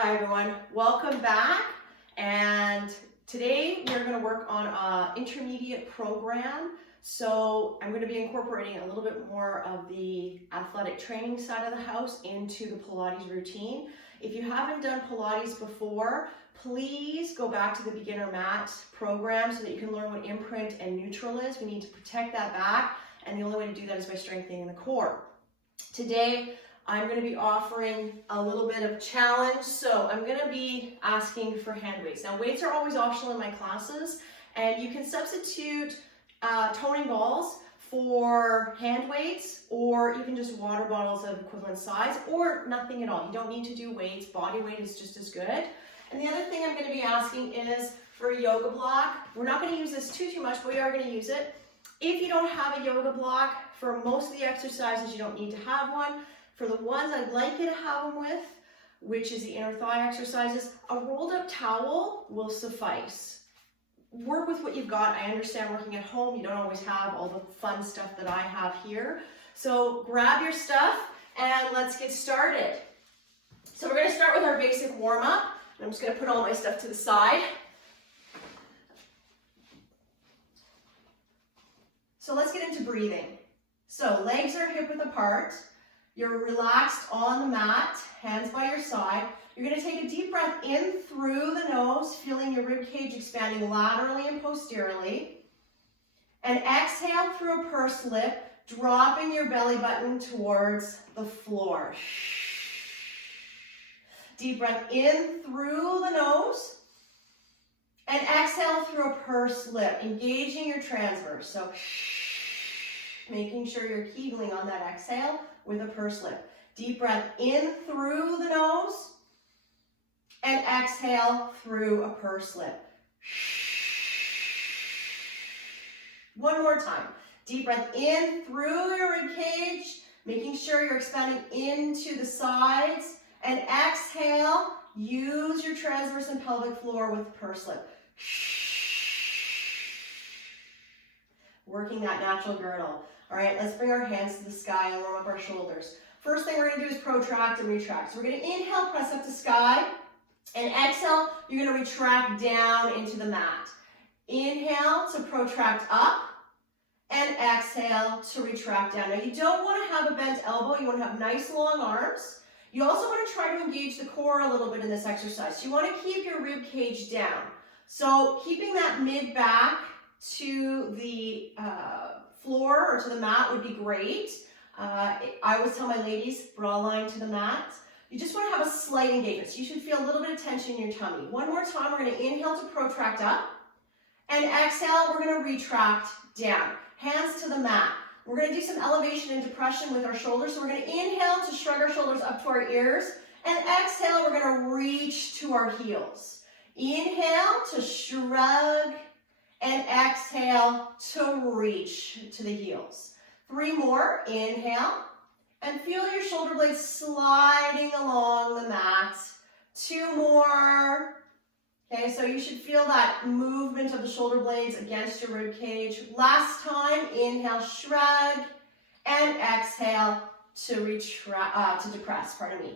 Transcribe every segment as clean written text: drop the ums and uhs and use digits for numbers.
Hi everyone, welcome back. And today we're going to work on an intermediate program. So I'm going to be incorporating a little bit more of the athletic training side of the house into the Pilates routine. If you haven't done Pilates before, please go back to the beginner mat program so that you can learn what imprint and neutral is. We need to protect that back, and the only way to do that is by strengthening the core. Today, I'm going to be offering a little bit of challenge, so I'm going to be asking for hand weights. Now, weights are always optional in my classes, and you can substitute toning balls for hand weights, or even just water bottles of equivalent size, or nothing at all. You don't need to do weights. Body weight is just as good. And the other thing I'm going to be asking is for a yoga block. We're not going to use this too much, but we are going to use it. If you don't have a yoga block, for most of the exercises, you don't need to have one. For the ones I'd like you to have them with, which is the inner thigh exercises, a rolled up towel will suffice. Work with what you've got. I understand working at home, you don't always have all the fun stuff that I have here. So grab your stuff and let's get started. So we're going to start with our basic warm up. I'm just going to put all my stuff to the side. So let's get into breathing. So legs are hip width apart. You're relaxed on the mat, hands by your side. You're going to take a deep breath in through the nose, feeling your rib cage expanding laterally and posteriorly. And exhale through a pursed lip, dropping your belly button towards the floor. Deep breath in through the nose. And exhale through a pursed lip, engaging your transverse. So making sure you're kegling on that exhale with a pursed lip. Deep breath in through the nose and exhale through a pursed lip. One more time. Deep breath in through your rib cage, making sure you're expanding into the sides, and exhale, use your transverse and pelvic floor with pursed lip. Working that natural girdle. All right, let's bring our hands to the sky and warm up our shoulders. First thing we're going to do is protract and retract. So we're going to inhale, press up to sky, and exhale, you're going to retract down into the mat. Inhale to protract up, and exhale to retract down. Now, you don't want to have a bent elbow. You want to have nice long arms. You also want to try to engage the core a little bit in this exercise. You want to keep your rib cage down. So keeping that mid back to the floor or to the mat would be great. I always tell my ladies, bra line to the mat. You just want to have a slight engagement. So you should feel a little bit of tension in your tummy. One more time, we're going to inhale to protract up. And exhale, we're going to retract down. Hands to the mat. We're going to do some elevation and depression with our shoulders. So we're going to inhale to shrug our shoulders up to our ears. And exhale, we're going to reach to our heels. Inhale to shrug. And exhale to reach to the heels. 3 more. Inhale. And feel your shoulder blades sliding along the mat. 2 more. Okay, so you should feel that movement of the shoulder blades against your rib cage. Last time, inhale, shrug. And exhale to depress, pardon me.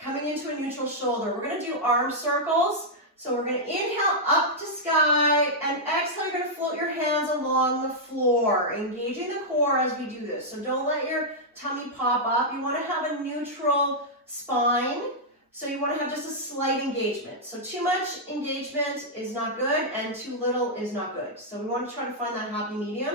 Coming into a neutral shoulder, we're going to do arm circles. So we're going to inhale up to sky, and exhale, you're going to float your hands along the floor, engaging the core as we do this. So don't let your tummy pop up. You want to have a neutral spine, so you want to have just a slight engagement. So too much engagement is not good, and too little is not good. So we want to try to find that happy medium.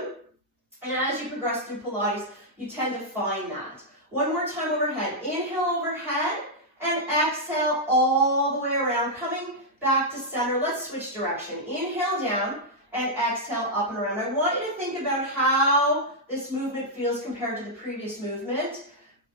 And as you progress through Pilates, you tend to find that. One more time overhead. Inhale overhead, and exhale all the way around, coming back to center. Let's switch direction. Inhale down and exhale up and around. I want you to think about how this movement feels compared to the previous movement.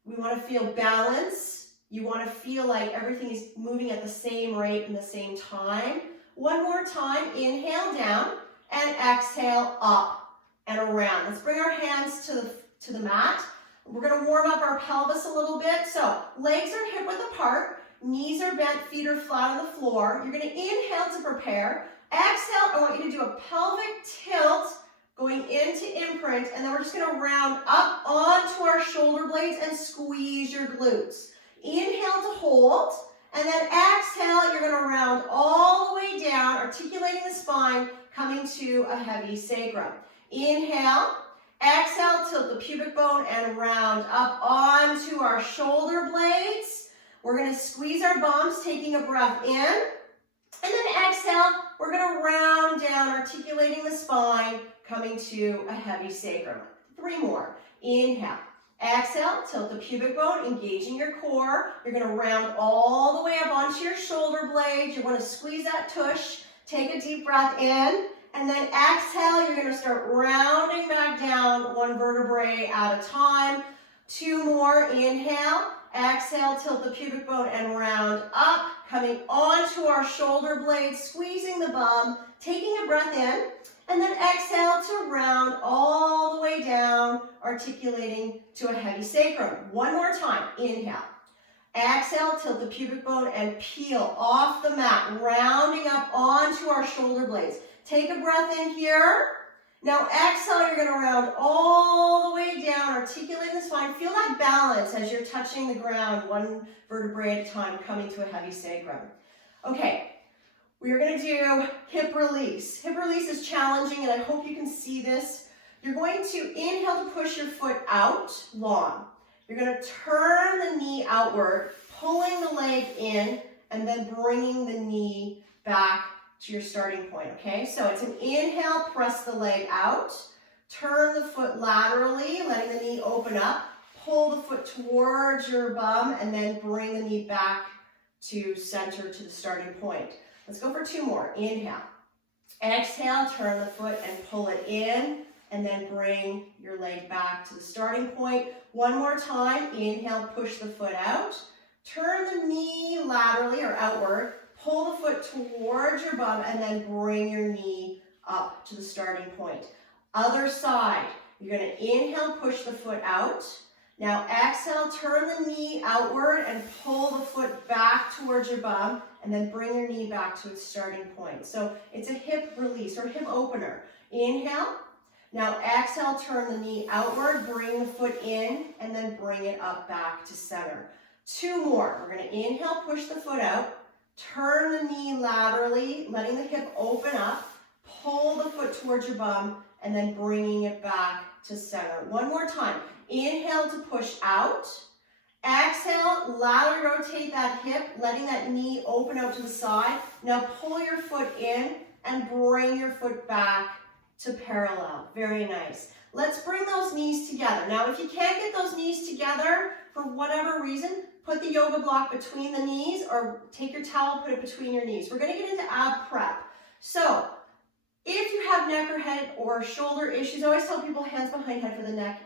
We want to feel balance. You want to feel like everything is moving at the same rate and the same time. One more time. Inhale down and exhale up and around. Let's bring our hands to the mat. We're going to warm up our pelvis a little bit. So legs are hip width apart. Knees are bent, feet are flat on the floor. You're going to inhale to prepare. Exhale, I want you to do a pelvic tilt going into imprint, and then we're just going to round up onto our shoulder blades and squeeze your glutes. Inhale to hold, And then exhale, you're going to round all the way down, articulating the spine, coming to a heavy sacrum. Inhale. Exhale, tilt the pubic bone and round up onto our shoulder blades. We're going to squeeze our bums, taking a breath in. And then exhale, we're going to round down, articulating the spine, coming to a heavy sacrum. 3 more. Inhale. Exhale, tilt the pubic bone, engaging your core. You're going to round all the way up onto your shoulder blades. You want to squeeze that tush. Take a deep breath in. And then exhale, you're going to start rounding back down 1 vertebrae at a time. 2 more. Inhale. Exhale, tilt the pubic bone and round up. Coming onto our shoulder blades, squeezing the bum, taking a breath in. And then exhale to round all the way down, articulating to a heavy sacrum. 1 more time. Inhale. Exhale, tilt the pubic bone and peel off the mat, rounding up onto our shoulder blades. Take a breath in here. Now exhale, you're going to round all the way down, articulating the spine. Feel that balance as you're touching the ground, 1 vertebrae at a time, coming to a heavy sacrum. Okay, we're going to do hip release. Hip release is challenging, and I hope you can see this. You're going to inhale to push your foot out long. You're going to turn the knee outward, pulling the leg in, and then bringing the knee back to your starting point, okay? So it's an inhale, press the leg out, turn the foot laterally, letting the knee open up, pull the foot towards your bum, and then bring the knee back to center to the starting point. Let's go for 2 more. Inhale. Exhale, turn the foot and pull it in, and then bring your leg back to the starting point. 1 more time. Inhale, push the foot out. Turn the knee laterally or outward. Pull the foot towards your bum, and then bring your knee up to the starting point. Other side. You're going to inhale, push the foot out. Now exhale, turn the knee outward and pull the foot back towards your bum, and then bring your knee back to its starting point. So it's a hip release or hip opener. Inhale. Now exhale, turn the knee outward, bring the foot in, and then bring it up back to center. 2 more. We're going to inhale, push the foot out, turn the knee laterally, letting the hip open up, pull the foot towards your bum, and then bringing it back to center. 1 more time. Inhale to push out. Exhale, laterally rotate that hip, letting that knee open out to the side. Now pull your foot in and bring your foot back to parallel. Very nice. Let's bring those knees together. Now, if you can't get those knees together for whatever reason, put the yoga block between the knees or take your towel, put it between your knees. We're going to get into ab prep. So, if you have neck or head or shoulder issues, I always tell people hands behind head for the neck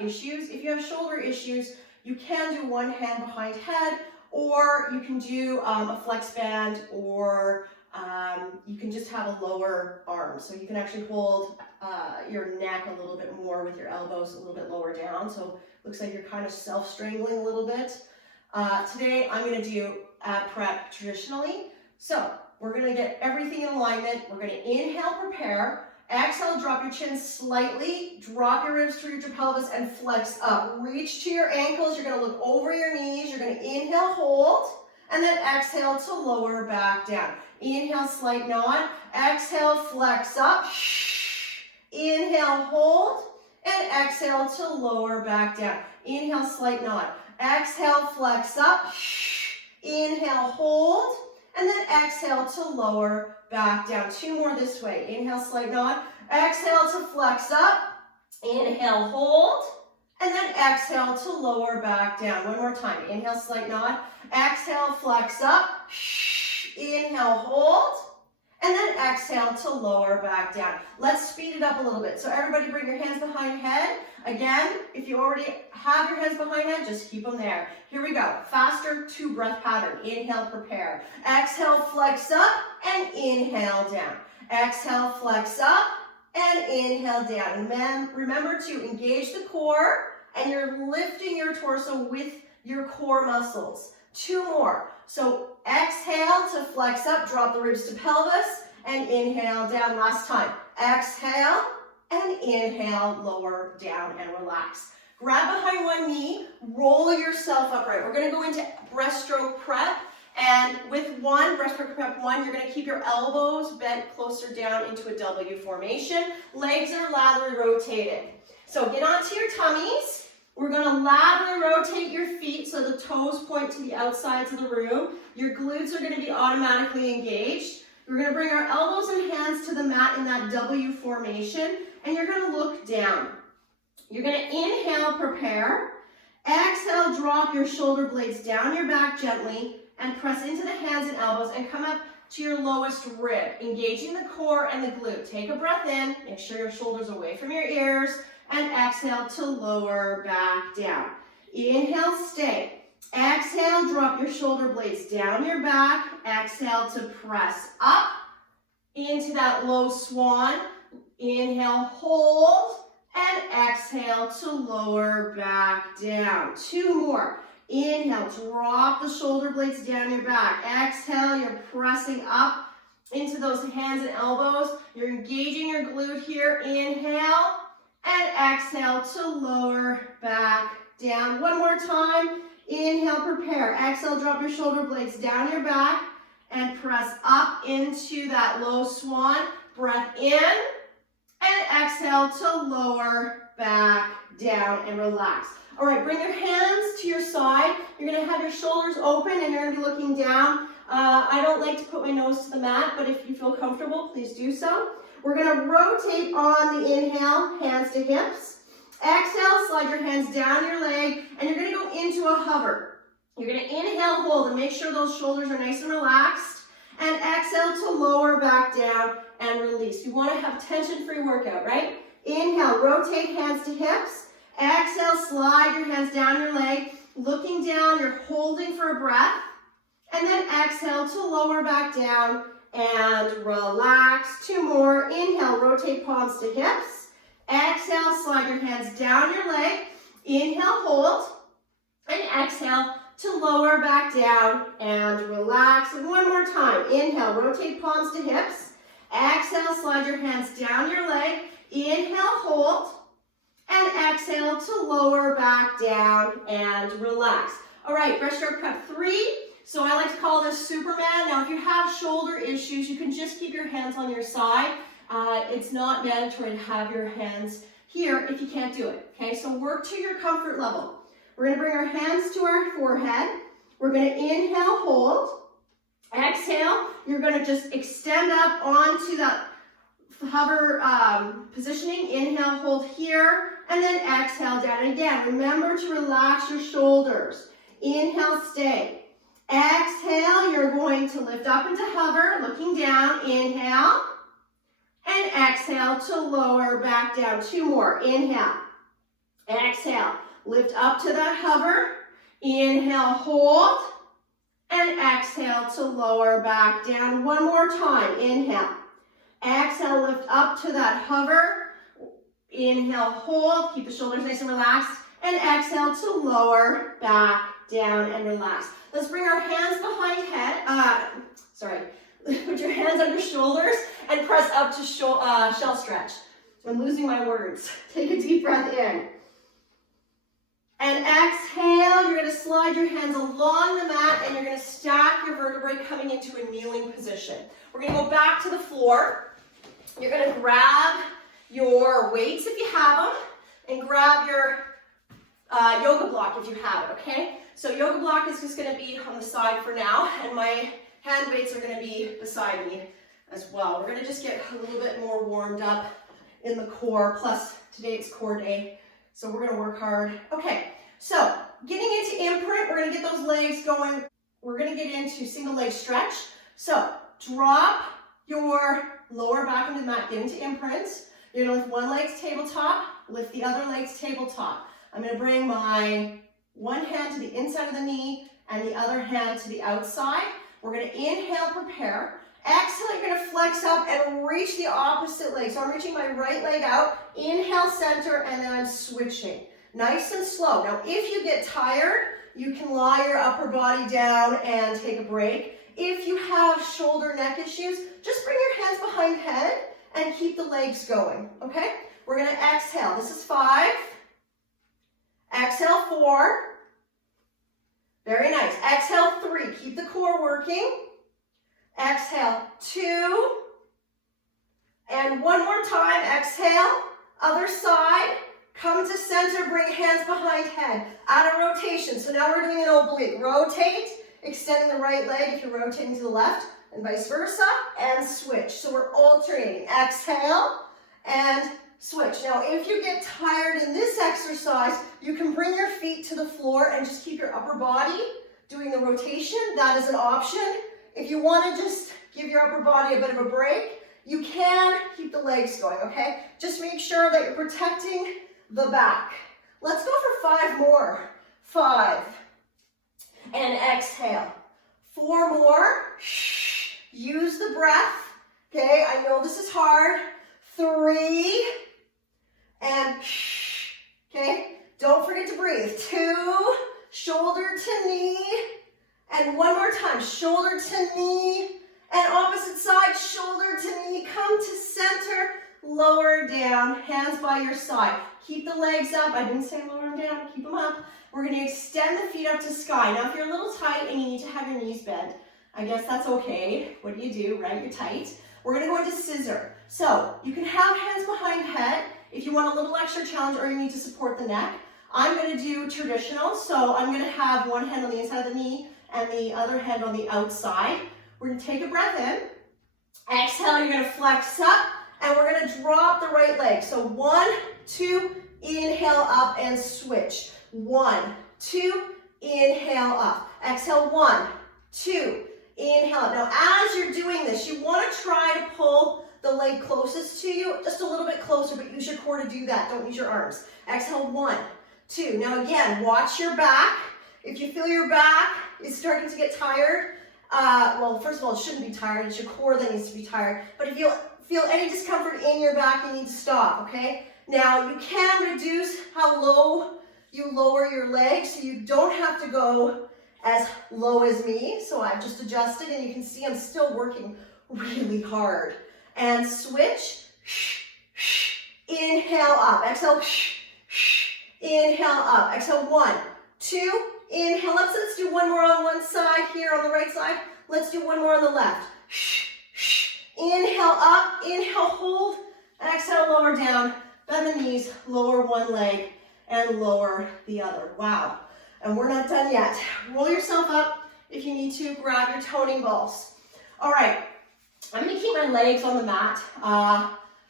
issues. If you have shoulder issues, you can do 1 hand behind head, or you can do a flex band, or you can just have a lower arm. So you can actually hold your neck a little bit more with your elbows a little bit lower down. So it looks like you're kind of self-strangling a little bit. Today I'm going to do ab prep traditionally. So we're going to get everything in alignment. We're going to inhale, prepare. Exhale, drop your chin slightly. Drop your ribs towards your pelvis and flex up. Reach to your ankles. You're going to look over your knees. You're going to inhale, hold, and then exhale to lower back down. Inhale, slight nod. Exhale, flex up. Inhale, hold, and exhale to lower back down. Inhale, slight nod. Exhale, flex up. Inhale, hold, and then exhale to lower back down. 2 more this way. Inhale, slight nod. Exhale to flex up. Inhale, hold, and then exhale to lower back down. 1 more time. Inhale, slight nod. Exhale, flex up. Inhale, hold, and then exhale to lower back down. Let's speed it up a little bit. So everybody bring your hands behind head. Again, if you already have your hands behind head, just keep them there. Here we go. Faster 2 breath pattern. Inhale, prepare. Exhale, flex up, and inhale down. Exhale, flex up, and inhale down. And remember to engage the core, and you're lifting your torso with your core muscles. 2 more. So exhale to flex up, drop the ribs to pelvis, and inhale down. Last time. Exhale, and inhale, lower down and relax. Grab behind one knee, roll yourself upright. We're going to go into breaststroke prep, And with one, breaststroke prep one, you're gonna keep your elbows bent closer down into a W formation. Legs are laterally rotated. So get onto your tummies. We're gonna laterally rotate your feet so the toes point to the outsides of the room. Your glutes are gonna be automatically engaged. We're gonna bring our elbows and hands to the mat in that W formation, and you're gonna look down. You're gonna inhale, prepare. Exhale, drop your shoulder blades down your back gently and press into the hands and elbows and come up to your lowest rib, engaging the core and the glute. Take a breath in, make sure your shoulders away from your ears, and exhale to lower back down. Inhale, stay. Exhale, drop your shoulder blades down your back. Exhale to press up into that low swan. Inhale, hold, and exhale to lower back down. Two more. Inhale, drop the shoulder blades down your back. Exhale, you're pressing up into those hands and elbows. You're engaging your glute here. Inhale, and exhale to lower back down. One more time. Inhale, prepare. Exhale, drop your shoulder blades down your back and press up into that low swan. Breath in, and exhale to lower back down and relax. All right, bring your hands to your side. You're gonna have your shoulders open and you're gonna be looking down. I don't like to put my nose to the mat, but if you feel comfortable, please do so. We're gonna rotate on the inhale, hands to hips. Exhale, slide your hands down your leg, and you're gonna go into a hover. You're gonna inhale, hold, and make sure those shoulders are nice and relaxed. And exhale to lower back down and release. You wanna have tension-free workout, right? Inhale, rotate hands to hips. Exhale, slide your hands down your leg. Looking down, you're holding for a breath. And then exhale to lower back down and relax. Two more. Inhale, rotate palms to hips. Exhale, slide your hands down your leg. Inhale, hold. And exhale to lower back down and relax. And one more time. Inhale, rotate palms to hips. Exhale, slide your hands down your leg. Inhale, hold. And exhale to lower back down and relax. All right, breaststroke prep 3. So I like to call this Superman. Now, if you have shoulder issues, you can just keep your hands on your side. It's not mandatory to have your hands here if you can't do it. Okay, so work to your comfort level. We're gonna bring our hands to our forehead. We're gonna inhale, hold. Exhale, you're gonna just extend up onto that hover positioning. Inhale, hold here, and then exhale down. And again, remember to relax your shoulders. Inhale, stay. Exhale, you're going to lift up into hover, looking down. Inhale, and exhale to lower back down. Two more. Inhale, exhale, lift up to that hover. Inhale, hold, and exhale to lower back down. One more time. Inhale. Exhale, lift up to that hover. Inhale, hold, keep the shoulders nice and relaxed, and exhale to lower back down and relax. Let's bring our hands behind head, put your hands under shoulders and press up to shell stretch. I'm losing my words. Take a deep breath in. And exhale, you're gonna slide your hands along the mat and you're gonna stack your vertebrae coming into a kneeling position. We're gonna go back to the floor. You're gonna grab your weights if you have them and grab your yoga block if you have it, okay? So yoga block is just gonna be on the side for now and my hand weights are gonna be beside me as well. We're gonna just get a little bit more warmed up in the core, plus today it's core day. So we're gonna work hard. Okay, so getting into imprint, we're gonna get those legs going. We're gonna get into single leg stretch. So drop your lower back into the mat, get into imprints. You're gonna lift one leg's tabletop, lift the other leg's tabletop. I'm gonna bring my one hand to the inside of the knee and the other hand to the outside. We're gonna inhale, prepare. Exhale, you're gonna flex up and reach the opposite leg. So I'm reaching my right leg out, inhale, center, and then I'm switching. Nice and slow. Now, if you get tired, you can lie your upper body down and take a break. If you have shoulder, neck issues, just bring your hands behind head and keep the legs going, okay? We're gonna exhale. This is 5. Exhale, 4. Very nice. Exhale, 3. Keep the core working. Exhale, 2. And one more time. Exhale. Other side. Come to center. Bring hands behind head. Add a rotation. So now we're doing an oblique. Rotate. Extending the right leg if you're rotating to the left. And vice versa. And switch. So we're alternating. Exhale. And switch. Now, if you get tired in this exercise, you can bring your feet to the floor and just keep your upper body doing the rotation. That is an option. If you want to just give your upper body a bit of a break, you can keep the legs going, okay? Just make sure that you're protecting the back. Let's go for 5 more. 5. And exhale. 4 more. Use the breath. Okay, I know this is hard. 3. And okay, don't forget to breathe. 2, shoulder to knee, and one more time, shoulder to knee, and opposite side, shoulder to knee. Come to center, lower down, hands by your side. Keep the legs up. I didn't say lower them down, keep them up. We're going to extend the feet up to sky. Now, if you're a little tight and you need to have your knees bent, I guess that's okay. What do, right? You're tight. We're going to go into scissor. So you can have hands behind head if you want a little extra challenge or you need to support the neck. I'm going to do traditional. So I'm going to have one hand on the inside of the knee and the other hand on the outside. We're going to take a breath in. Exhale, you're going to flex up and we're going to drop the right leg. So 1, 2, inhale up and switch. 1, 2, inhale up. Exhale, 1, 2, inhale up. Now, as you're doing this, you want to try to pull the leg closest to you, just a little bit closer, but use your core to do that. Don't use your arms. Exhale, 1, 2. Now again, watch your back. If you feel your back is starting to get tired, well, first of all, it shouldn't be tired. It's your core that needs to be tired. But if you feel any discomfort in your back, you need to stop, okay? Now, you can reduce how low you lower your legs, so you don't have to go as low as me. So I've just adjusted, and you can see I'm still working really hard. And switch, inhale up, exhale, inhale up, exhale, 1, 2, inhale up. So let's do one more on one side here on the right side. Let's do one more on the left. Inhale up, inhale, hold, exhale, lower down, bend the knees, lower one leg, and lower the other. Wow, and we're not done yet. Roll yourself up if you need to, grab your toning balls. All right. I'm going to keep my legs on the mat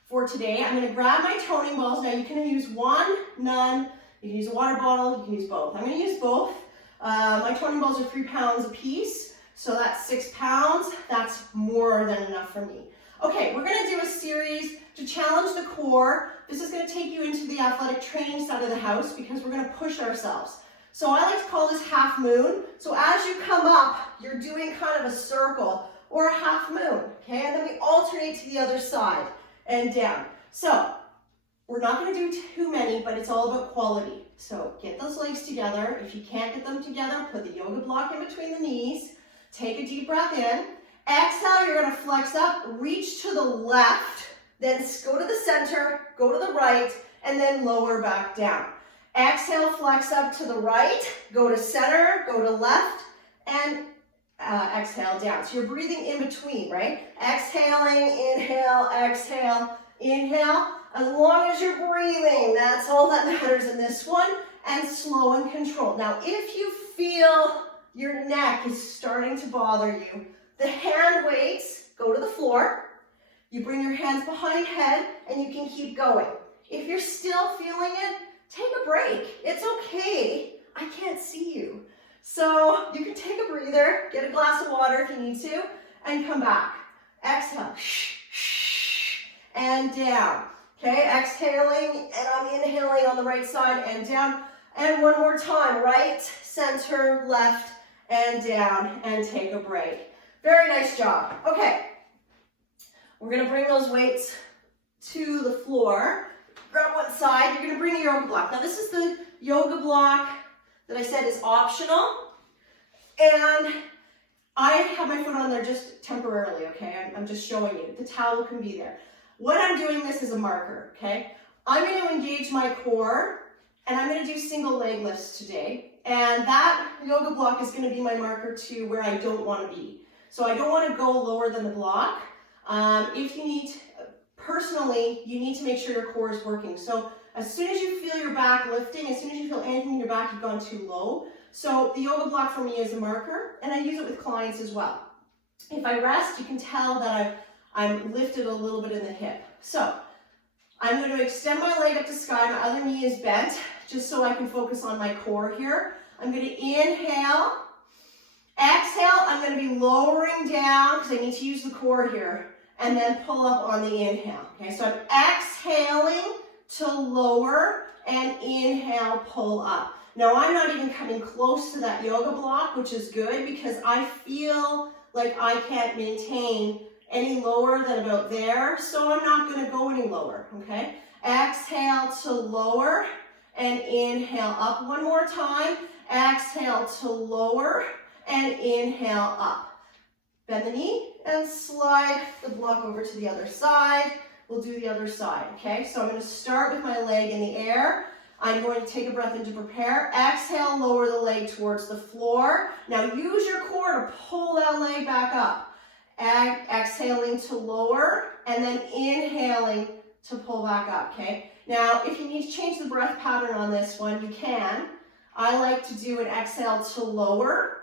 for today. I'm going to grab my toning balls. Now you can use one, none. You can use a water bottle. You can use both. I'm going to use both. My toning balls are 3 pounds a piece. So that's 6 pounds. That's more than enough for me. Okay, we're going to do a series to challenge the core. This is going to take you into the athletic training side of the house because we're going to push ourselves. So I like to call this half moon. So as you come up, you're doing kind of a circle or a half moon, okay? And then we alternate to the other side and down. So we're not going to do too many, but it's all about quality. So get those legs together. If you can't get them together, put the yoga block in between the knees. Take a deep breath in. Exhale, you're going to flex up, reach to the left, then go to the center, go to the right, and then lower back down. Exhale, flex up to the right, go to center, go to left, and exhale down. So you're breathing in between, right? Exhaling, inhale, exhale, inhale. As long as you're breathing, that's all that matters in this one. And slow and controlled. Now, if you feel your neck is starting to bother you, the hand weights go to the floor. You bring your hands behind head, and you can keep going. If you're still feeling it, take a break. It's okay. I can't see you. So you can take a breather, get a glass of water if you need to, and come back. Exhale, and down. Okay, exhaling, and I'm inhaling on the right side and down. And one more time, right, center, left, and down, and take a break. Very nice job. Okay, we're gonna bring those weights to the floor. Grab one side, you're gonna bring a yoga block. Now this is the yoga block that I said is optional, and I have my foot on there just temporarily, okay? I'm just showing you. The towel can be there. When I'm doing this as a marker, okay? I'm going to engage my core, and I'm going to do single leg lifts today. And that yoga block is going to be my marker to where I don't want to be. So I don't want to go lower than the block. If you need, personally, you need to make sure your core is working. So as soon as you feel your back lifting, as soon as you feel anything in your back, you've gone too low. So the yoga block for me is a marker, and I use it with clients as well. If I rest, you can tell that I'm lifted a little bit in the hip. So I'm going to extend my leg up to sky. My other knee is bent, just so I can focus on my core here. I'm going to inhale. Exhale, I'm going to be lowering down because I need to use the core here, and then pull up on the inhale. Okay, so I'm exhaling to lower and inhale, pull up. Now I'm not even coming close to that yoga block, which is good because I feel like I can't maintain any lower than about there, so I'm not going to go any lower, okay? Exhale to lower and inhale up one more time. Exhale to lower and inhale up. Bend the knee and slide the block over to the other side. We'll do the other side, okay? So I'm going to start with my leg in the air. I'm going to take a breath in to prepare. Exhale, lower the leg towards the floor. Now use your core to pull that leg back up. Exhaling to lower, and then inhaling to pull back up, okay? Now, if you need to change the breath pattern on this one, you can. I like to do an exhale to lower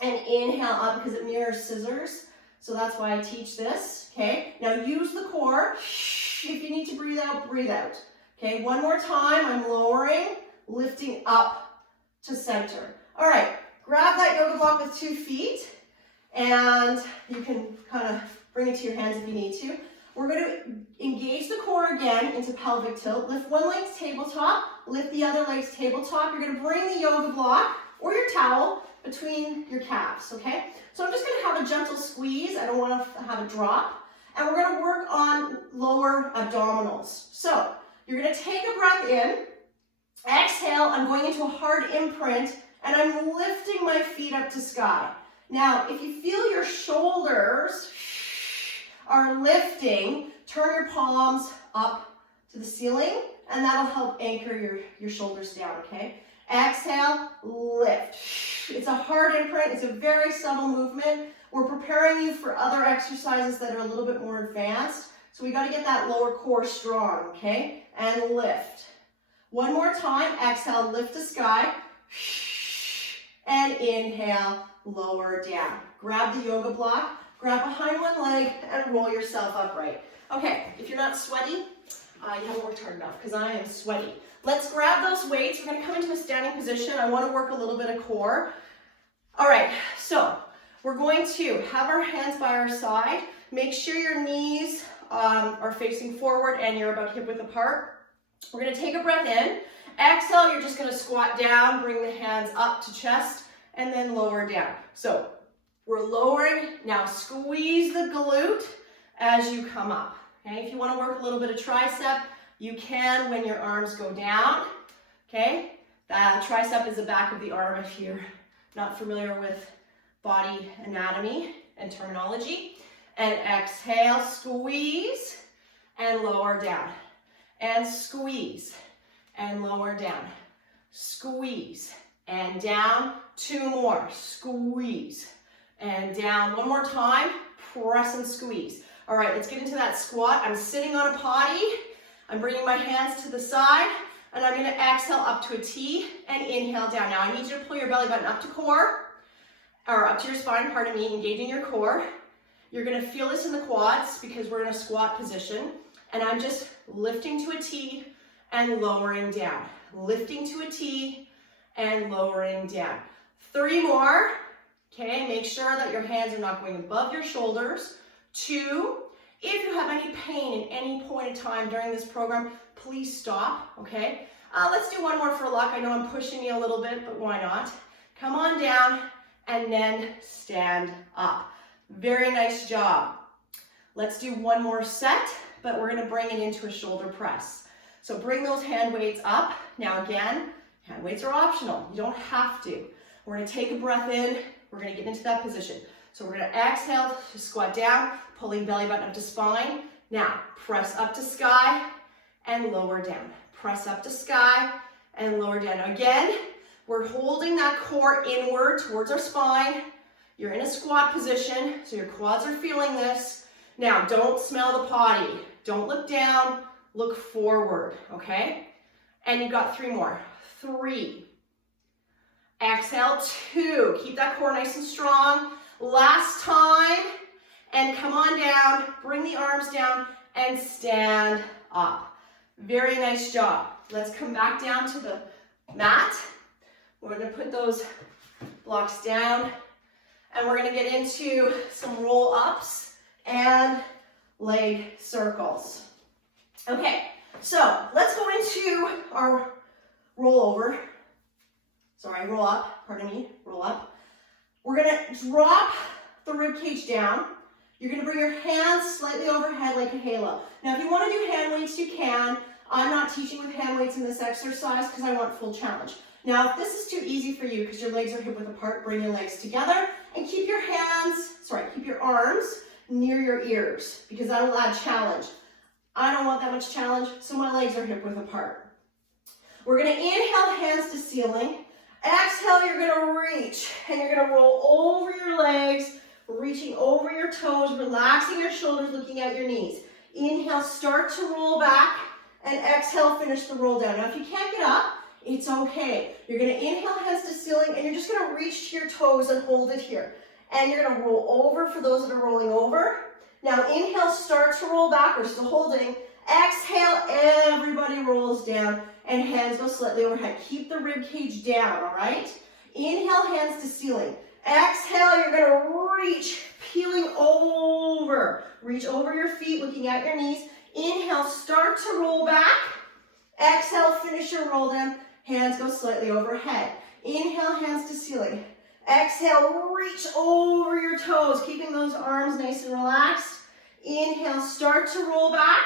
and inhale up because it mirrors scissors. So that's why I teach this, okay? Now use the core. If you need to breathe out, breathe out. Okay, one more time. I'm lowering, lifting up to center. All right, grab that yoga block with 2 feet. And you can kind of bring it to your hands if you need to. We're going to engage the core again into pelvic tilt. Lift one leg's tabletop, lift the other leg's tabletop. You're going to bring the yoga block or your towel between your calves, okay? So I'm just going to have a gentle squeeze. I don't want to have a drop. And we're going to work on lower abdominals. So you're going to take a breath in. Exhale, I'm going into a hard imprint, and I'm lifting my feet up to sky. Now, if you feel your shoulders are lifting, turn your palms up to the ceiling, and that'll help anchor your shoulders down, okay? Exhale, lift. It's a hard imprint. It's a very subtle movement. We're preparing you for other exercises that are a little bit more advanced, so we got to get that lower core strong, okay? And lift. One more time. Exhale, lift to sky. And inhale, lower down. Grab the yoga block, grab behind one leg, and roll yourself upright. Okay, if you're not sweaty, you haven't worked hard enough because I am sweaty. Let's grab those weights. We're going to come into a standing position. I want to work a little bit of core. All right, so we're going to have our hands by our side. Make sure your knees are facing forward and you're about hip width apart. We're going to take a breath in. Exhale, you're just going to squat down, bring the hands up to chest, and then lower down. So we're lowering. Now squeeze the glute as you come up. Okay, if you want to work a little bit of tricep, you can when your arms go down. Okay, the tricep is the back of the arm if you're not familiar with body anatomy and terminology. And exhale, squeeze and lower down. And squeeze and lower down. Squeeze and down. 2 more. Squeeze and down. One more time. Press and squeeze. All right, let's get into that squat. I'm sitting on a potty. I'm bringing my hands to the side, and I'm going to exhale up to a T and inhale down. Now I need you to pull your belly button up to core, or up to your spine, pardon me, engaging your core. You're going to feel this in the quads because we're in a squat position, and I'm just lifting to a T and lowering down. Lifting to a T and lowering down. 3 more. Okay, make sure that your hands are not going above your shoulders. 2, if you have any pain at any point in time during this program, please stop, okay? Let's do 1 more for luck. I know I'm pushing you a little bit, but why not? Come on down and then stand up. Very nice job. Let's do 1 more set, but we're gonna bring it into a shoulder press. So bring those hand weights up. Now again, hand weights are optional. You don't have to. We're gonna take a breath in. We're gonna get into that position. So we're gonna exhale to squat down, pulling belly button up to spine. Now, press up to sky and lower down. Press up to sky and lower down. Now again, We're holding that core inward towards our spine. You're in a squat position, so your quads are feeling this. Now, don't smell the potty. Don't look down, look forward, okay? And you've got 3 more. 3. Exhale, 2. Keep that core nice and strong. Last time. And come on down, bring the arms down, and stand up. Very nice job. Let's come back down to the mat. We're gonna put those blocks down, and we're gonna get into some roll-ups and leg circles. Okay, so let's go into our roll up, pardon me, roll up. We're gonna drop the rib cage down. You're gonna bring your hands slightly overhead like a halo. Now, if you wanna do hand weights, you can. I'm not teaching with hand weights in this exercise because I want full challenge. Now, if this is too easy for you because your legs are hip width apart, bring your legs together and keep your arms near your ears because that will add challenge. I don't want that much challenge, so my legs are hip width apart. We're gonna inhale, hands to ceiling. Exhale, you're gonna reach and you're gonna roll over your legs, reaching over your toes, relaxing your shoulders, looking at your knees. Inhale, start to roll back, and exhale, finish the roll down. Now, if you can't get up, it's okay. You're gonna inhale, hands to ceiling, and you're just gonna reach to your toes and hold it here. And you're gonna roll over for those that are rolling over. Now, inhale, start to roll back. We're still holding. Exhale, everybody rolls down, and hands go slightly overhead. Keep the rib cage down, all right? Inhale, hands to ceiling. Exhale, you're gonna reach, peeling over. Reach over your feet, looking at your knees. Inhale, start to roll back. Exhale, finish your roll down. Hands go slightly overhead. Inhale, hands to ceiling. Exhale, reach over your toes, keeping those arms nice and relaxed. Inhale, start to roll back.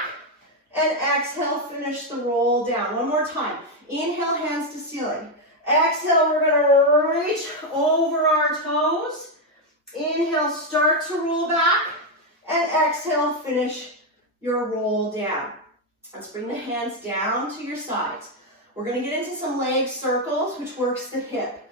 And exhale, finish the roll down. One more time. Inhale, hands to ceiling. Exhale, we're gonna reach over our toes. Inhale, start to roll back. And exhale, finish your roll down. Let's bring the hands down to your sides. We're gonna get into some leg circles, which works the hip.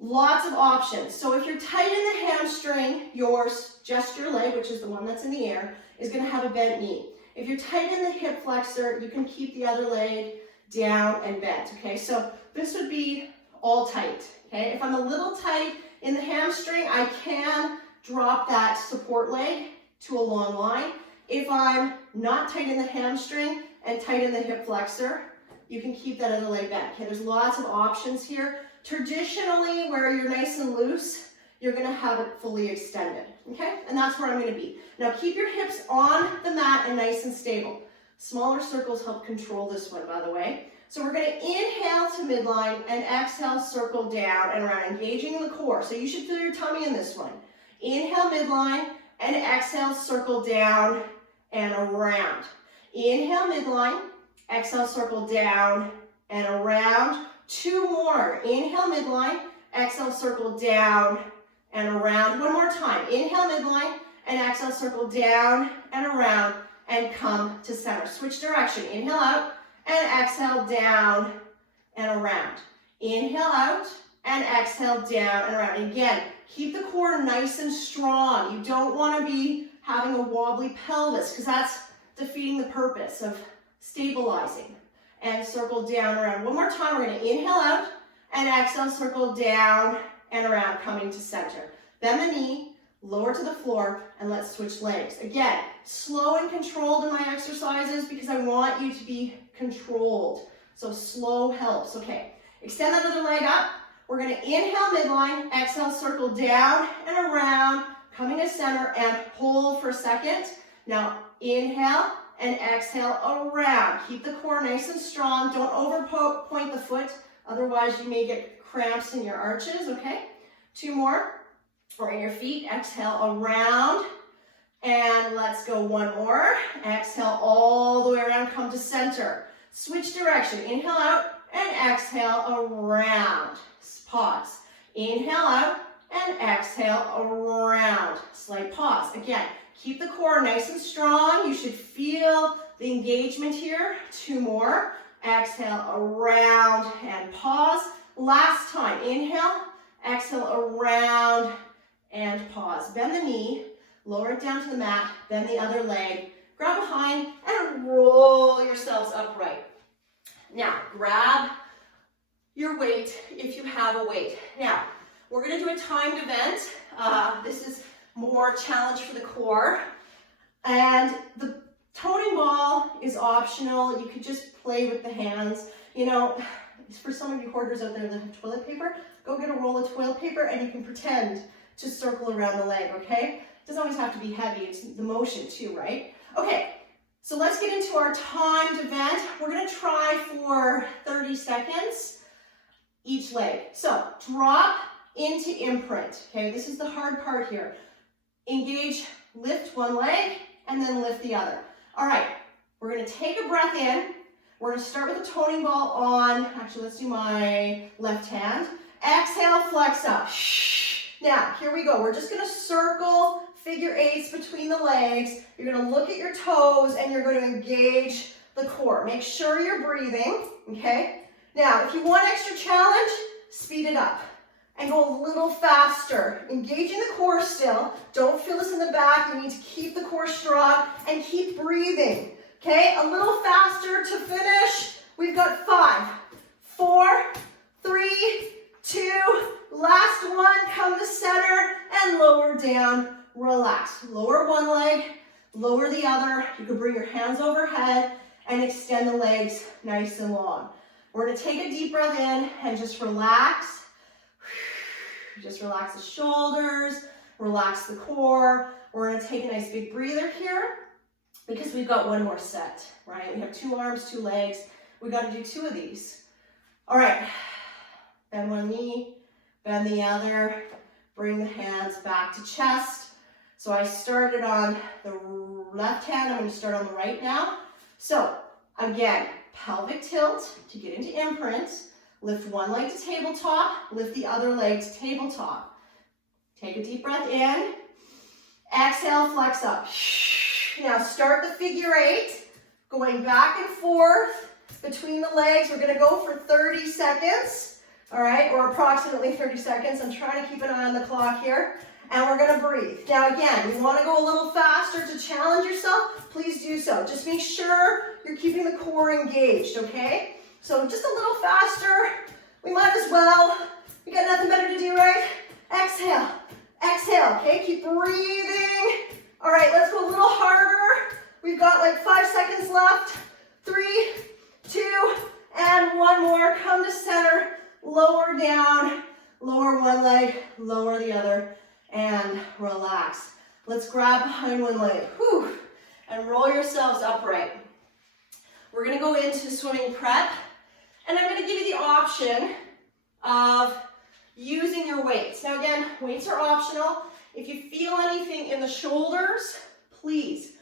Lots of options. So if you're tight in the hamstring, your gesture leg, which is the one that's in the air, is gonna have a bent knee. If you're tight in the hip flexor, you can keep the other leg down and bent, okay? So this would be all tight, okay? If I'm a little tight in the hamstring, I can drop that support leg to a long line. If I'm not tight in the hamstring and tight in the hip flexor, you can keep that other leg bent, okay? There's lots of options here. Traditionally, where you're nice and loose, you're gonna have it fully extended, okay? And that's where I'm gonna be. Now keep your hips on the mat and nice and stable. Smaller circles help control this one, by the way. So we're gonna inhale to midline and exhale, circle down and around, engaging the core. So you should feel your tummy in this one. Inhale, midline, and exhale, circle down and around. Inhale, midline, exhale, circle down and around. 2 more. Inhale, midline, exhale, circle down and around. One more time. Inhale, midline, and exhale, circle down and around, and come to center. Switch direction. Inhale out, and exhale, down and around. Inhale out, and exhale, down and around. Again, keep the core nice and strong. You don't want to be having a wobbly pelvis, because that's defeating the purpose of stabilizing. And circle down, around. One more time, we're going to inhale out, and exhale, circle down and around, coming to center. Bend the knee, lower to the floor, and let's switch legs. Again, slow and controlled in my exercises because I want you to be controlled. So slow helps. Okay, extend that other leg up. We're going to inhale midline, exhale, circle down and around, coming to center, and hold for a second. Now inhale and exhale around. Keep the core nice and strong. Don't overpoint the foot, otherwise you may get cramps in your arches, okay? 2 more. Or in your feet, exhale around, and let's go 1 more. Exhale all the way around, come to center. Switch direction, inhale out, and exhale around. Pause. Inhale out, and exhale around. Slight pause. Again, keep the core nice and strong. You should feel the engagement here. 2 more. Exhale around, and pause. Last time, inhale, exhale, around and pause. Bend the knee, lower it down to the mat, bend the other leg, grab behind and roll yourselves upright. Now, grab your weight if you have a weight. Now, we're gonna do a timed event. This is more challenge for the core. And the toning ball is optional. You could just play with the hands. You know, for some of you hoarders out there that have toilet paper, go get a roll of toilet paper and you can pretend to circle around the leg, okay? It doesn't always have to be heavy, it's the motion too, right? Okay, so let's get into our timed event. We're gonna try for 30 seconds each leg. So drop into imprint, okay? This is the hard part here. Engage, lift one leg, and then lift the other. All right, we're gonna take a breath in. We're gonna start with the toning ball on, actually let's do my left hand. Exhale, flex up. Now, here we go. We're just gonna circle figure eights between the legs. You're gonna look at your toes and you're going to engage the core. Make sure you're breathing, okay? Now, if you want extra challenge, speed it up and go a little faster. Engaging the core still. Don't feel this in the back. You need to keep the core strong and keep breathing, okay? A little faster to finish. We've got 5, 4, 3, 2, last one, come to center and lower down, relax. Lower one leg, lower the other. You can bring your hands overhead and extend the legs nice and long. We're gonna take a deep breath in and just relax. Just relax the shoulders, relax the core. We're gonna take a nice big breather here because we've got one more set, right? We have 2 arms, 2 legs. We gotta do 2 of these. All right. Bend one knee, bend the other, bring the hands back to chest. So I started on the left hand, I'm going to start on the right now. So again, pelvic tilt to get into imprint. Lift one leg to tabletop, lift the other leg to tabletop. Take a deep breath in, exhale, flex up. Now start the figure 8, going back and forth between the legs. We're going to go for 30 seconds. All right, or approximately 30 seconds. I'm trying to keep an eye on the clock here. And we're gonna breathe. Now again, you wanna go a little faster to challenge yourself, please do so. Just make sure you're keeping the core engaged, okay? So just a little faster. We might as well. We got nothing better to do, right? Exhale, exhale, okay? Keep breathing. All right, let's go a little harder. We've got like 5 seconds left. 3, 2, and one more. Come to center. Lower down, lower one leg, lower the other, and relax. Let's grab behind one leg, whew, and roll yourselves upright. We're gonna go into swimming prep, and I'm gonna give you the option of using your weights. Now again, weights are optional. If you feel anything in the shoulders, please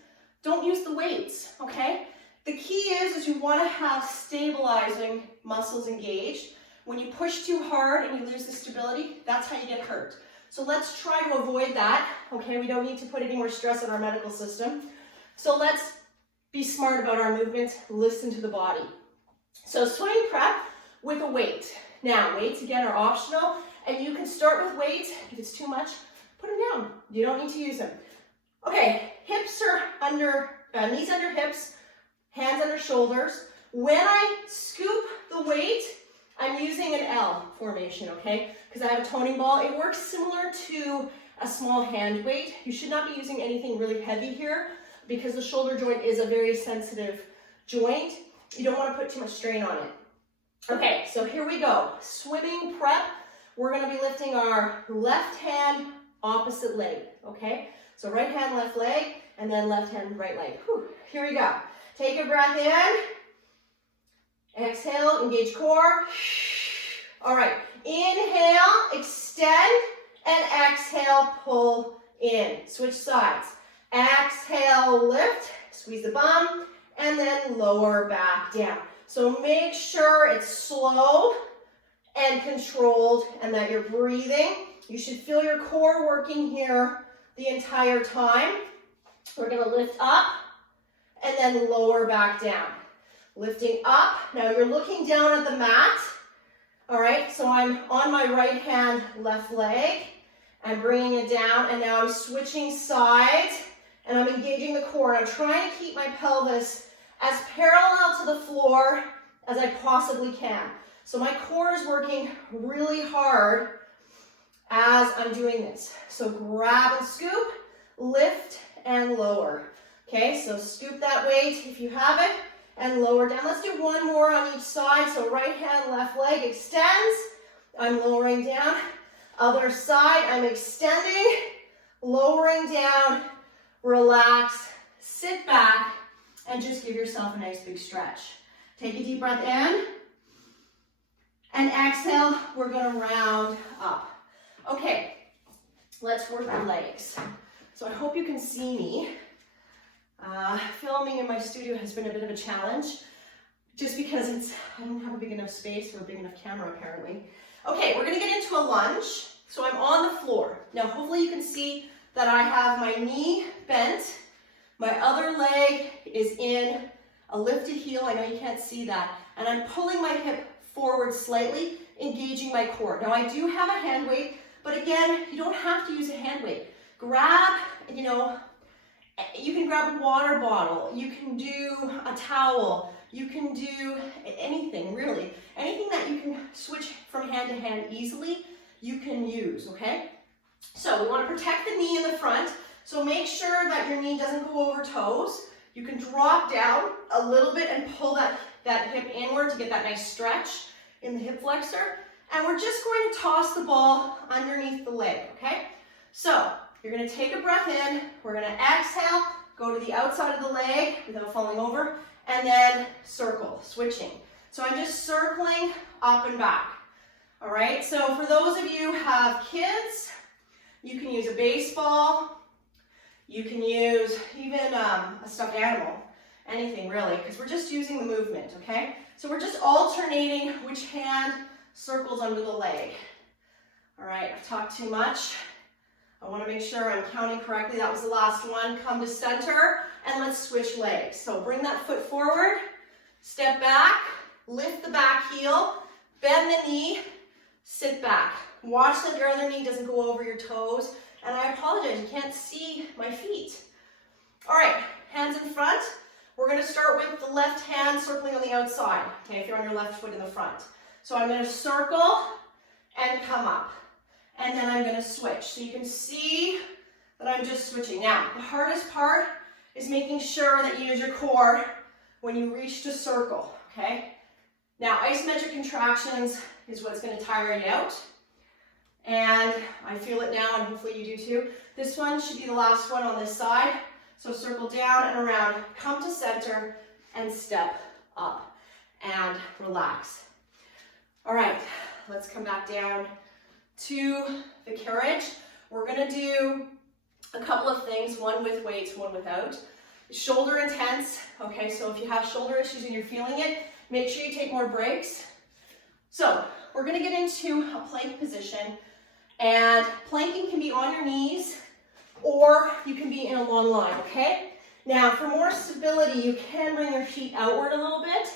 don't use the weights, okay? The key is you wanna have stabilizing muscles engaged. When you push too hard and you lose the stability, that's how you get hurt. So let's try to avoid that, okay? We don't need to put any more stress on our medical system. So let's be smart about our movements, listen to the body. So swimming prep with a weight. Now, weights again are optional, and you can start with weights. If it's too much, put them down. You don't need to use them. Okay, hips are under, knees under hips, hands under shoulders. When I scoop the weight, I'm using an L formation, okay? Because I have a toning ball. It works similar to a small hand weight. You should not be using anything really heavy here because the shoulder joint is a very sensitive joint. You don't want to put too much strain on it. Okay, so here we go. Swimming prep. We're going to be lifting our left hand, opposite leg, okay? So right hand, left leg, and then left hand, right leg. Whew. Here we go. Take a breath in. Exhale, engage core. All right, inhale, extend, and exhale, pull in. Switch sides. Exhale, lift, squeeze the bum, and then lower back down. So make sure it's slow and controlled and that you're breathing. You should feel your core working here the entire time. We're gonna lift up and then lower back down. Lifting up, now you're looking down at the mat, All right, so I'm on my right hand, left leg. I'm bringing it down, and now I'm switching sides, and I'm engaging the core. I'm trying to keep my pelvis as parallel to the floor as I possibly can. So my core is working really hard as I'm doing this. So grab and scoop, lift and lower. Okay, so scoop that weight if you have it, and lower down. Let's do one more on each side. So right hand, left leg extends. I'm lowering down. Other side, I'm extending, lowering down, relax, sit back, and just give yourself a nice big stretch. Take a deep breath in, and exhale, we're gonna round up. Okay, let's work the legs. So I hope you can see me. Filming in my studio has been a bit of a challenge, just because I don't have a big enough space or a big enough camera apparently. Okay, we're gonna get into a lunge. So I'm on the floor. Now hopefully you can see that I have my knee bent, my other leg is in a lifted heel, I know you can't see that, and I'm pulling my hip forward slightly, engaging my core. Now I do have a hand weight, but again, you don't have to use a hand weight. Grab, you can grab a water bottle, you can do a towel, you can do anything really. Anything that you can switch from hand to hand easily, you can use, okay? So we want to protect the knee in the front, so make sure that your knee doesn't go over toes. You can drop down a little bit and pull that hip inward to get that nice stretch in the hip flexor. And we're just going to toss the ball underneath the leg, okay? So you're going to take a breath in, we're going to exhale, go to the outside of the leg without falling over, and then circle, switching. So I'm just circling up and back. All right, so for those of you who have kids, you can use a baseball, you can use even a stuffed animal, anything really, because we're just using the movement, okay? So we're just alternating which hand circles under the leg. All right, I've talked too much. I want to make sure I'm counting correctly. That was the last one. Come to center, and let's switch legs. So bring that foot forward, step back, lift the back heel, bend the knee, sit back. Watch that your other knee doesn't go over your toes. And I apologize, you can't see my feet. All right, hands in front. We're going to start with the left hand circling on the outside, okay, if you're on your left foot in the front. So I'm going to circle and come up. And then I'm going to switch. So you can see that I'm just switching. Now, the hardest part is making sure that you use your core when you reach to circle, okay? Now, isometric contractions is what's going to tire you out. And I feel it now, and hopefully you do too. This one should be the last one on this side. So circle down and around, come to center, and step up, and relax. All right, let's come back down to the carriage. We're going to do a couple of things, one with weights, one without. Shoulder intense, okay, so if you have shoulder issues and you're feeling it, make sure you take more breaks. So we're going to get into a plank position, and planking can be on your knees or you can be in a long line, okay? Now for more stability, you can bring your feet outward a little bit,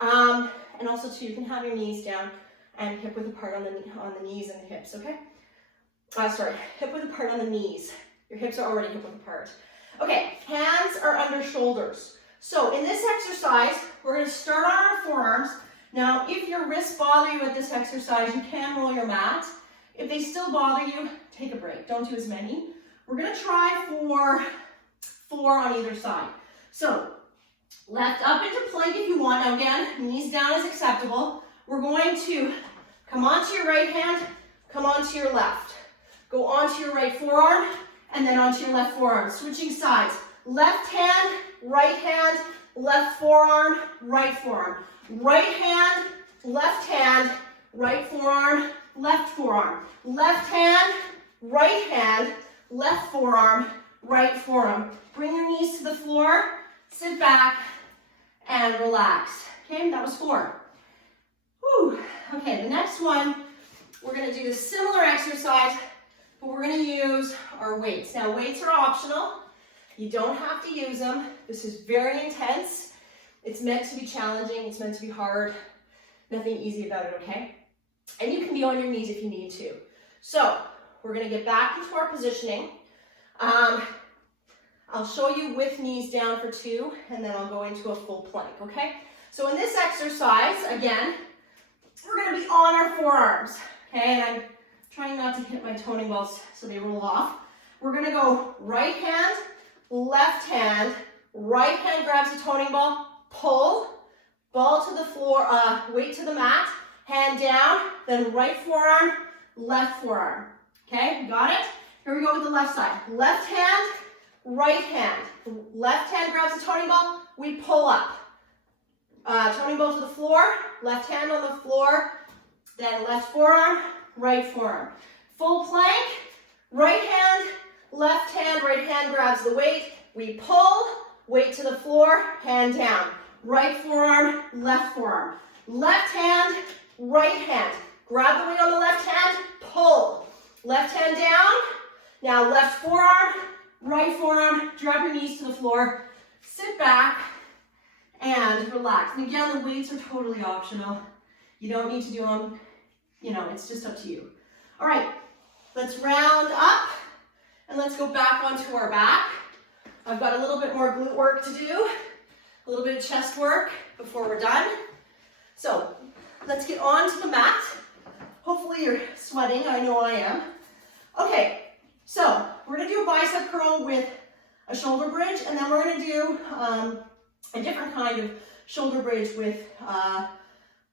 and also too, you can have your knees down and hip width apart on the knees and the hips, okay? Hip width apart on the knees. Your hips are already hip width apart. Okay, hands are under shoulders. So in this exercise, we're going to start on our forearms. Now, if your wrists bother you at this exercise, you can roll your mat. If they still bother you, take a break. Don't do as many. We're going to try for 4 on either side. So, left up into plank if you want. Now again, knees down is acceptable. We're going to come onto your right hand, come onto your left. Go onto your right forearm, and then onto your left forearm. Switching sides. Left hand, left forearm, right forearm. Right hand, right forearm, left forearm. Left hand, left forearm, right forearm. Bring your knees to the floor, sit back, and relax. Okay, that was 4. Whew. Okay, the next one, we're going to do a similar exercise, but we're going to use our weights. Now, weights are optional. You don't have to use them. This is very intense. It's meant to be challenging. It's meant to be hard. Nothing easy about it, okay? And you can be on your knees if you need to. So we're gonna get back into our positioning. I'll show you with knees down for 2, and then I'll go into a full plank, okay? So in this exercise, again, we're gonna be on our forearms, okay? And I'm trying not to hit my toning balls so they roll off. We're gonna go right hand grabs the toning ball, pull, ball to the floor, weight to the mat, hand down, then right forearm, left forearm, okay? Got it? Here we go with the left side. Left hand, right hand. Left hand grabs the toning ball, we pull up. Toning ball to the floor, left hand on the floor, then left forearm, right forearm. Full plank, right hand grabs the weight, we pull, weight to the floor, hand down. Right forearm, left forearm. Left hand, right hand. Grab the weight on the left hand, pull. Left hand down, now left forearm, right forearm, drop your knees to the floor, sit back, and relax. And again, the weights are totally optional. You don't need to do them, it's just up to you. All right, let's round up, and let's go back onto our back. I've got a little bit more glute work to do, a little bit of chest work before we're done. So let's get onto the mat. Hopefully you're sweating, I know I am. Okay, so we're gonna do a bicep curl with a shoulder bridge, and then we're gonna do a different kind of shoulder bridge with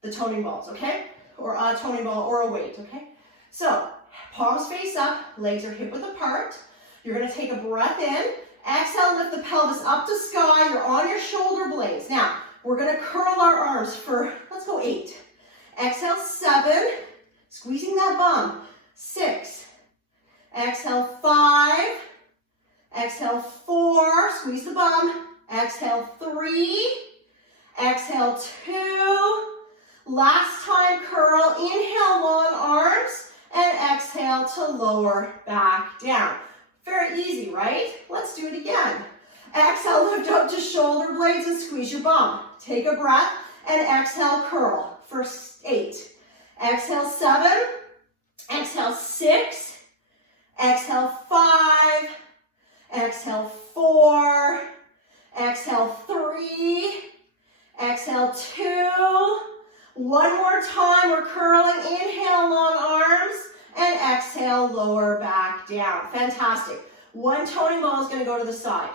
the toning balls, okay? Or a toning ball or a weight, okay? So palms face up, legs are hip width apart. You're gonna take a breath in, exhale, lift the pelvis up to sky, you're on your shoulder blades. Now, we're gonna curl our arms for, let's go 8. Exhale, 7, squeezing that bum, 6. Exhale, 5. Exhale, 4, squeeze the bum. Exhale, 3. Exhale, 2. Last time curl, inhale, long arms, and exhale to lower back down. Very easy, right? Let's do it again. Exhale, lift up to shoulder blades and squeeze your bum. Take a breath and exhale, curl for 8. Exhale, 7. Exhale, 6. Exhale, 5. Exhale, 4. Exhale, 3. Exhale, 2. One more time, we're curling. Inhale, long arms, and exhale, lower back down. Fantastic. One toning ball is going to go to the side.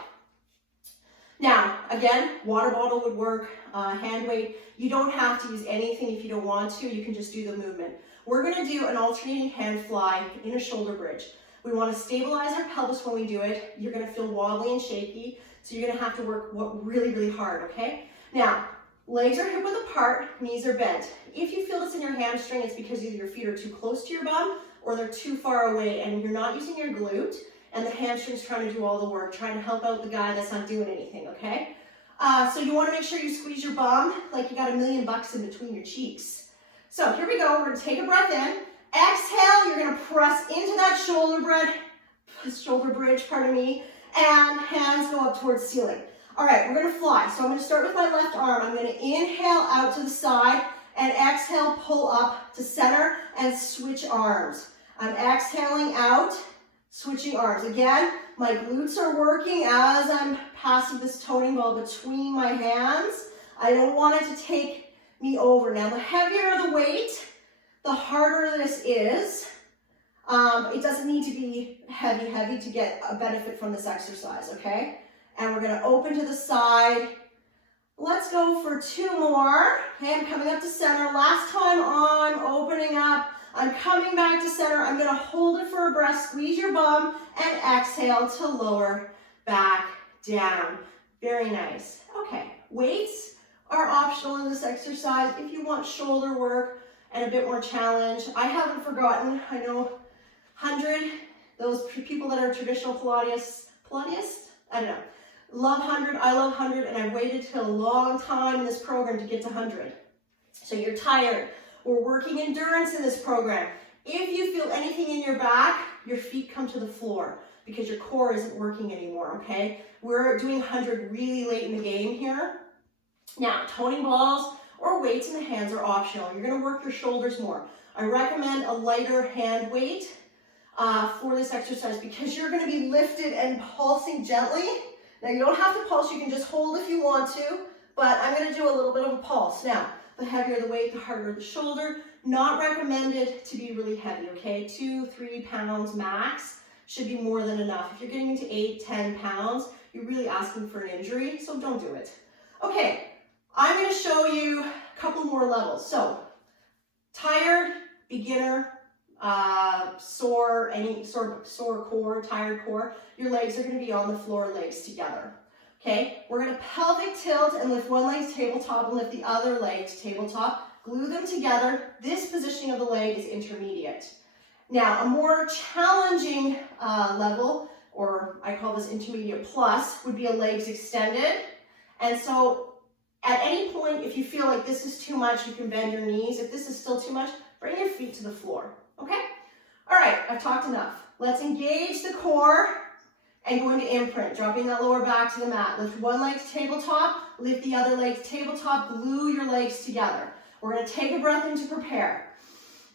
Now, again, water bottle would work, hand weight. You don't have to use anything if you don't want to. You can just do the movement. We're going to do an alternating hand fly in a shoulder bridge. We want to stabilize our pelvis when we do it. You're going to feel wobbly and shaky, so you're going to have to work really, really hard, okay? Now, legs are hip width apart, knees are bent. If you feel this in your hamstring, it's because either your feet are too close to your bum or they're too far away and you're not using your glute, and the hamstring's trying to do all the work, trying to help out the guy that's not doing anything, okay? So you want to make sure you squeeze your bum like you got $1 million in between your cheeks. So here we go. We're going to take a breath in. Exhale, you're going to press into that shoulder bridge, and hands go up towards ceiling. All right, we're going to fly. So I'm going to start with my left arm. I'm going to inhale out to the side and exhale, pull up to center and switch arms. I'm exhaling out, switching arms. Again, my glutes are working as I'm passing this toning ball between my hands. I don't want it to take me over. Now, the heavier the weight, the harder this is. It doesn't need to be heavy to get a benefit from this exercise, okay? And we're going to open to the side. Let's go for 2 more. Okay, I'm coming up to center. Last time I'm opening up. I'm coming back to center. I'm going to hold it for a breath. Squeeze your bum and exhale to lower back down. Very nice. Okay, weights are optional in this exercise if you want shoulder work and a bit more challenge. I haven't forgotten. I know 100, those people that are traditional Pilates, I don't know. Love 100, I love 100, and I've waited till a long time in this program to get to 100. So you're tired. We're working endurance in this program. If you feel anything in your back, your feet come to the floor because your core isn't working anymore, okay? We're doing 100 really late in the game here. Now, toning balls or weights in the hands are optional. You're gonna work your shoulders more. I recommend a lighter hand weight for this exercise because you're going to be lifted and pulsing gently. Now you don't have to pulse, you can just hold if you want to, but I'm going to do a little bit of a pulse. Now, the heavier the weight, the harder the shoulder. Not recommended to be really heavy, okay? 2-3 pounds max should be more than enough. If you're getting into 8-10 pounds, you're really asking for an injury, so don't do it. Okay, I'm going to show you a couple more levels. So, tired, beginner, sore, any sort of sore core, tired core, your legs are going to be on the floor, legs together. Okay, we're going to pelvic tilt and lift one leg to tabletop and lift the other leg to tabletop. Glue them together. This positioning of the leg is intermediate. Now, a more challenging level, or I call this intermediate plus, would be a legs extended. And so at any point, if you feel like this is too much, you can bend your knees. If this is still too much, bring your feet to the floor, okay? All right, I've talked enough. Let's engage the core and go into imprint, dropping that lower back to the mat. Lift one leg to tabletop, lift the other leg to tabletop, glue your legs together. We're gonna take a breath in to prepare.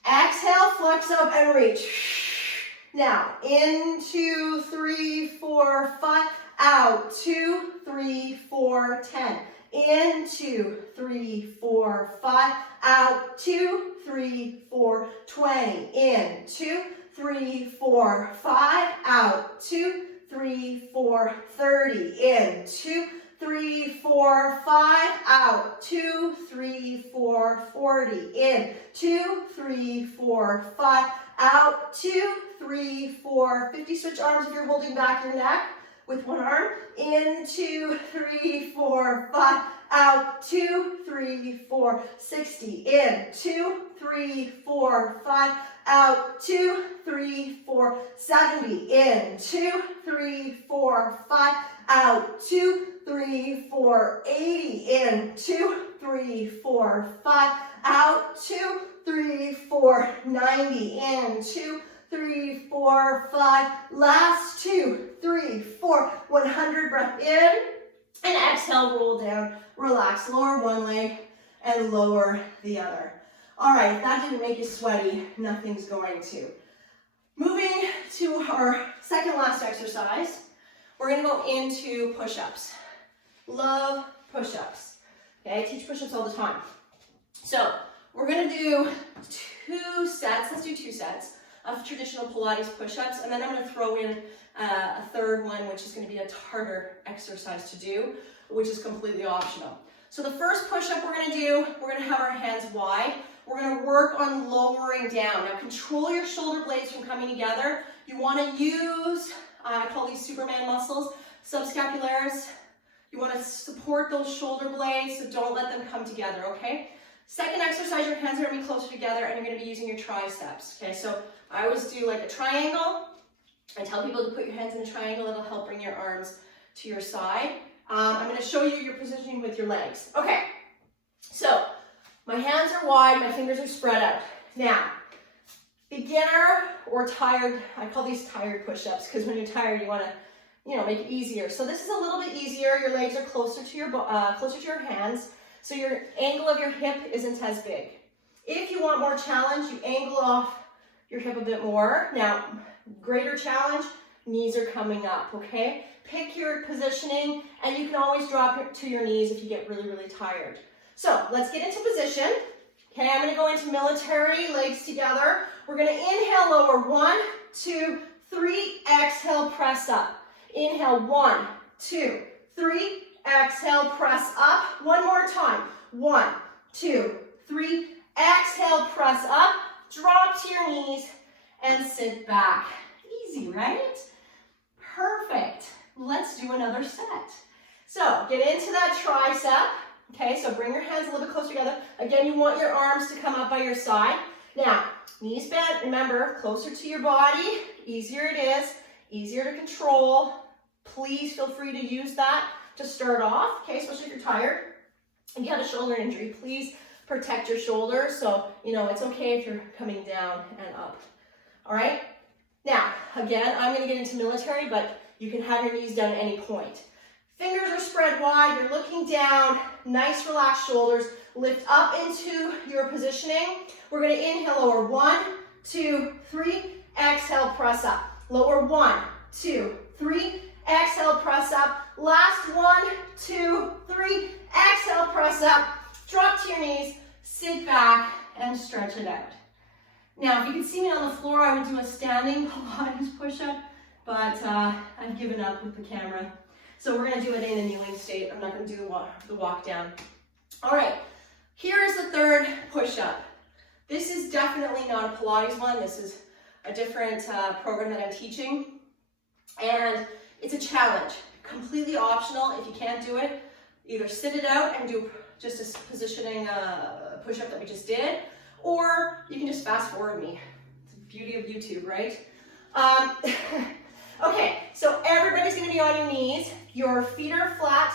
Exhale, flex up and reach. Now, in 2, 3, 4, 5, out, 2, 3, 4, 10. In 2, 3, 4, 5, out, 2, 3, 4, 20. In 2, 3, 4, 5, out, 2, 3, 4, 30. In 2, 3, 4, 5, out, 2, 3, 4, 40. In 2, 3, 4, 5, out, 2, 3, 4, 50. Switch arms if you're holding back your neck with one arm. In 2, 3, 4, 5, out, 2, 3, 4, 60. In 2, 3, 4, 5, out, 2, 3, 4, 70. In 2, 3, 4, 5, out, 2, 3, 4, 80. In 2, 3, 4, 5, out, 2, 3, 4, 90. In 2, 3, 4, 5, last 2, 3, 4, 100. Breath in and exhale, roll down, relax, lower one leg and lower the other. All right, if that didn't make you sweaty, nothing's going to. Moving to our second last exercise, we're gonna go into push-ups. Love push-ups. Okay, I teach push-ups all the time. So we're gonna do 2 sets, let's do 2 sets of traditional Pilates push-ups, and then I'm gonna throw in a third one, which is gonna be a harder exercise to do, which is completely optional. So the first push-up we're gonna do, we're gonna have our hands wide. We're gonna work on lowering down. Now control your shoulder blades from coming together. You wanna use, I call these Superman muscles, subscapularis. You wanna support those shoulder blades, so don't let them come together, okay? Second exercise, your hands are gonna be closer together and you're gonna be using your triceps, okay? So I always do like a triangle. I tell people to put your hands in a triangle, it'll help bring your arms to your side. I'm gonna show you your positioning with your legs. Okay, so my hands are wide, my fingers are spread out. Now, beginner or tired, I call these tired push-ups because when you're tired, you wanna, make it easier. So this is a little bit easier. Your legs are closer to your hands, so your angle of your hip isn't as big. If you want more challenge, you angle off your hip a bit more. Now, greater challenge, knees are coming up, okay? Pick your positioning, and you can always drop to your knees if you get really, really tired. So let's get into position. Okay, I'm gonna go into military, legs together. We're gonna inhale, lower, 1, 2, 3, exhale, press up. Inhale, 1, 2, 3, exhale, press up. One more time, 1, 2, 3, exhale, press up, drop to your knees, and sit back. Easy, right? Perfect. Let's do another set. So get into that tricep. Okay, so bring your hands a little bit closer together. Again, you want your arms to come up by your side. Now, knees bent, remember, closer to your body. Easier it is, easier to control. Please feel free to use that to start off, okay, especially if you're tired. If you have a shoulder injury, please protect your shoulders. So, it's okay if you're coming down and up. All right? Now, again, I'm going to get into military, but you can have your knees down at any point. Fingers are spread wide, you're looking down, nice relaxed shoulders, Lift up into your positioning. We're going to inhale, lower. 1, 2, 3. Exhale, press up. Lower. 1, 2, 3. Exhale, press up. Last 1, 2, 3. Exhale, press up. Drop to your knees. Sit back and stretch it out. Now, if you could see me on the floor, I would do a standing Pilates push-up, but I've given up with the camera. So we're going to do it in a kneeling state. I'm not going to do the walk down. All right, here is the third push-up. This is definitely not a Pilates one. This is a different program that I'm teaching. And it's a challenge, completely optional. If you can't do it, either sit it out and do just a positioning push-up that we just did, or you can just fast forward me. It's the beauty of YouTube, right? Okay, so everybody's gonna be on your knees. Your feet are flat,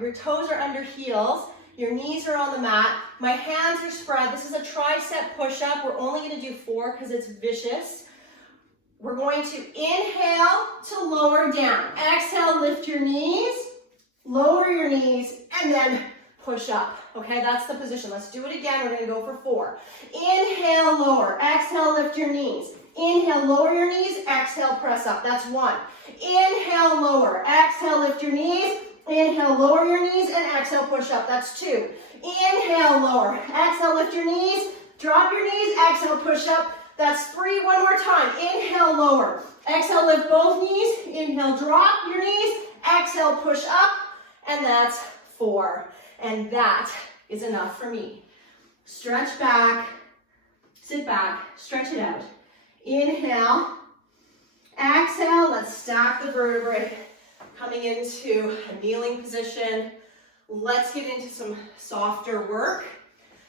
your toes are under heels. Your knees are on the mat. My hands are spread. This is a tricep push-up. We're only gonna do 4 because it's vicious. We're going to inhale to lower down. Exhale, lift your knees, lower your knees, and then push up. Okay, that's the position. Let's do it again. We're gonna go for 4. Inhale, lower. Exhale, lift your knees. Inhale, lower your knees. Exhale, press up. That's 1. Inhale, lower. Exhale, lift your knees. Inhale, lower your knees, and exhale, push up. That's 2. Inhale, lower. Exhale, lift your knees. Drop your knees. Exhale, push up. That's 3. One more time. Inhale, lower. Exhale, lift both knees. Inhale, drop your knees. Exhale, push up. And that's 4. And that is enough for me. Stretch back. Sit back. Stretch it out. Inhale. Exhale. Let's stack the vertebrae. Coming into a kneeling position. Let's get into some softer work.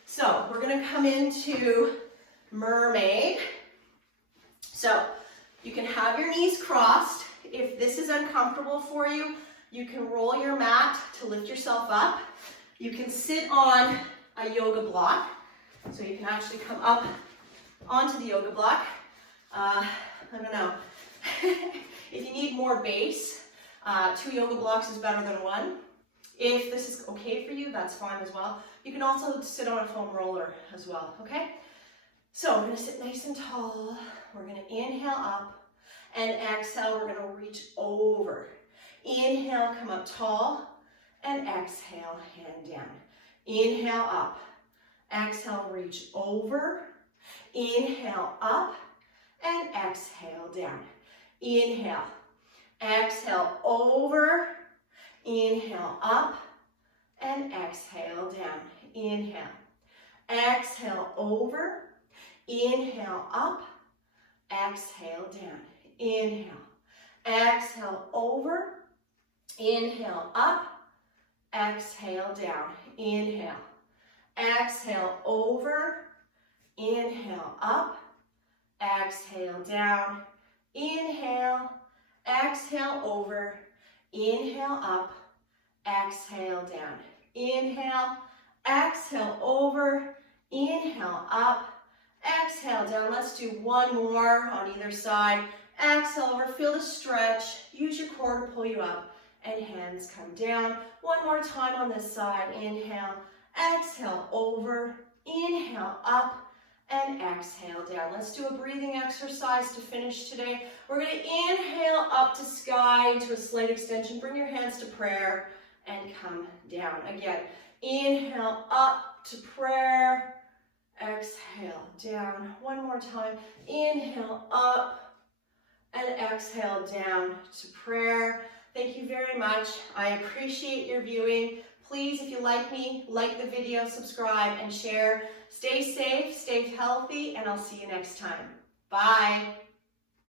So we're going to come into mermaid. So you can have your knees crossed. If this is uncomfortable for you, you can roll your mat to lift yourself up. You can sit on a yoga block. So you can actually come up onto the yoga block. I don't know. If you need more base, 2 yoga blocks is better than 1. If this is okay for you, that's fine as well. You can also sit on a foam roller as well, okay? So we're gonna sit nice and tall. We're gonna inhale up, and exhale, we're gonna reach over. Inhale, come up tall, and exhale, hand down. Inhale up, exhale, reach over. Inhale up, and exhale down. Inhale, exhale over. Inhale up, and exhale down. Inhale, exhale over. Inhale up, exhale down. Inhale, exhale over. Inhale up, exhale down. Inhale, exhale over. Inhale up, exhale down. Inhale, exhale over. Inhale up, exhale down. Inhale, exhale over. Inhale up, exhale down. Let's do 1 more on either side. Exhale over, feel the stretch. Use your core to pull you up, and hands come down. 1 more time on this side. Inhale, exhale over. Inhale up, and exhale down. Let's do a breathing exercise to finish today. We're going to inhale up to sky into a slight extension. Bring your hands to prayer and come down. Again, inhale up to prayer. Exhale down. 1 more time. Inhale up and exhale down to prayer. Thank you very much. I appreciate your viewing. Please, if you like me, like the video, subscribe, and share. Stay safe, stay healthy, and I'll see you next time. Bye.